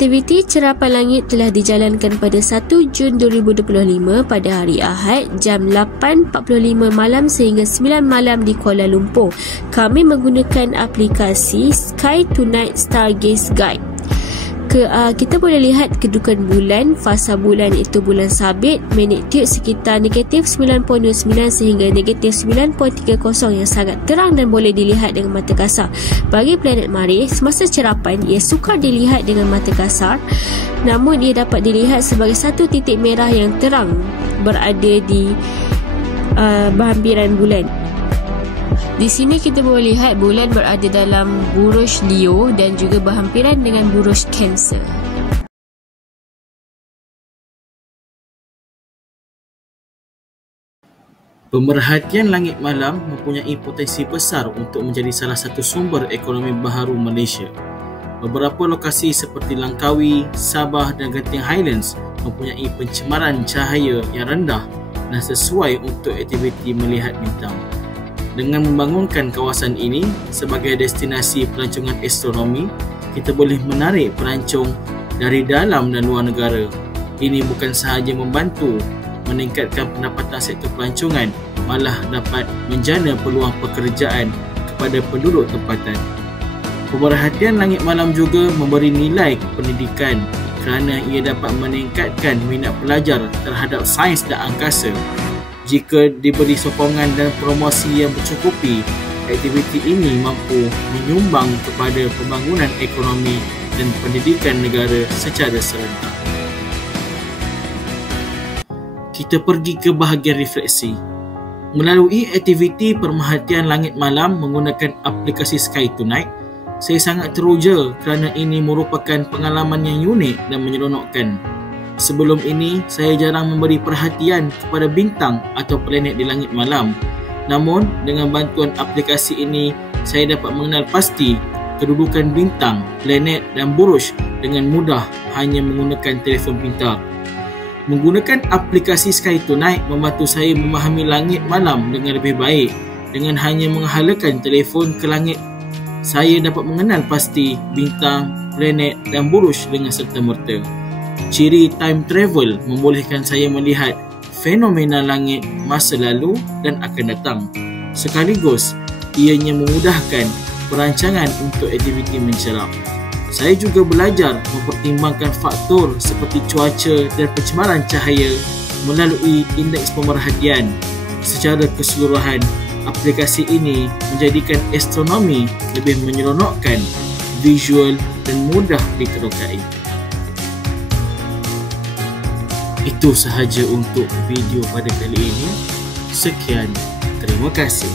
Aktiviti cerapan langit telah dijalankan pada 1 Jun 2025 pada hari Ahad jam 8.45 malam sehingga 9 malam di Kuala Lumpur. Kami menggunakan aplikasi Sky Tonight Stargaze Guide. Kita boleh lihat kedudukan bulan, fasa bulan itu bulan sabit, magnitude sekitar negatif 9.29 sehingga negatif 9.30 yang sangat terang dan boleh dilihat dengan mata kasar. Bagi planet Marikh, semasa cerapan ia sukar dilihat dengan mata kasar, namun ia dapat dilihat sebagai satu titik merah yang terang berada di berhampiran bulan. Di sini kita boleh lihat bulan berada dalam buruj Leo dan juga berhampiran dengan buruj Cancer. Pemerhatian langit malam mempunyai potensi besar untuk menjadi salah satu sumber ekonomi baharu Malaysia. Beberapa lokasi seperti Langkawi, Sabah dan Genting Highlands mempunyai pencemaran cahaya yang rendah dan sesuai untuk aktiviti melihat bintang. Dengan membangunkan kawasan ini sebagai destinasi pelancongan astronomi, kita boleh menarik pelancong dari dalam dan luar negara. Ini bukan sahaja membantu meningkatkan pendapatan sektor pelancongan, malah dapat menjana peluang pekerjaan kepada penduduk tempatan. Pemerhatian langit malam juga memberi nilai pendidikan kerana ia dapat meningkatkan minat pelajar terhadap sains dan angkasa. Jika diberi sokongan dan promosi yang mencukupi, aktiviti ini mampu menyumbang kepada pembangunan ekonomi dan pendidikan negara secara serentak. Kita pergi ke bahagian refleksi. Melalui aktiviti pemerhatian langit malam menggunakan aplikasi Sky Tonight, saya sangat teruja kerana ini merupakan pengalaman yang unik dan menyeronokkan. Sebelum ini, saya jarang memberi perhatian kepada bintang atau planet di langit malam. Namun, dengan bantuan aplikasi ini, saya dapat mengenal pasti kedudukan bintang, planet dan buruj dengan mudah hanya menggunakan telefon pintar. Menggunakan aplikasi Sky Tonight membantu saya memahami langit malam dengan lebih baik. Dengan hanya menghalakan telefon ke langit, saya dapat mengenal pasti bintang, planet dan buruj dengan serta-merta. Ciri time travel membolehkan saya melihat fenomena langit masa lalu dan akan datang. Sekaligus, ianya memudahkan perancangan untuk aktiviti mencerap. Saya juga belajar mempertimbangkan faktor seperti cuaca dan pencemaran cahaya melalui indeks pemerhatian. Secara keseluruhan, aplikasi ini menjadikan astronomi lebih menyeronokkan, visual dan mudah diterokai. Itu sahaja untuk video pada kali ini. Sekian, terima kasih.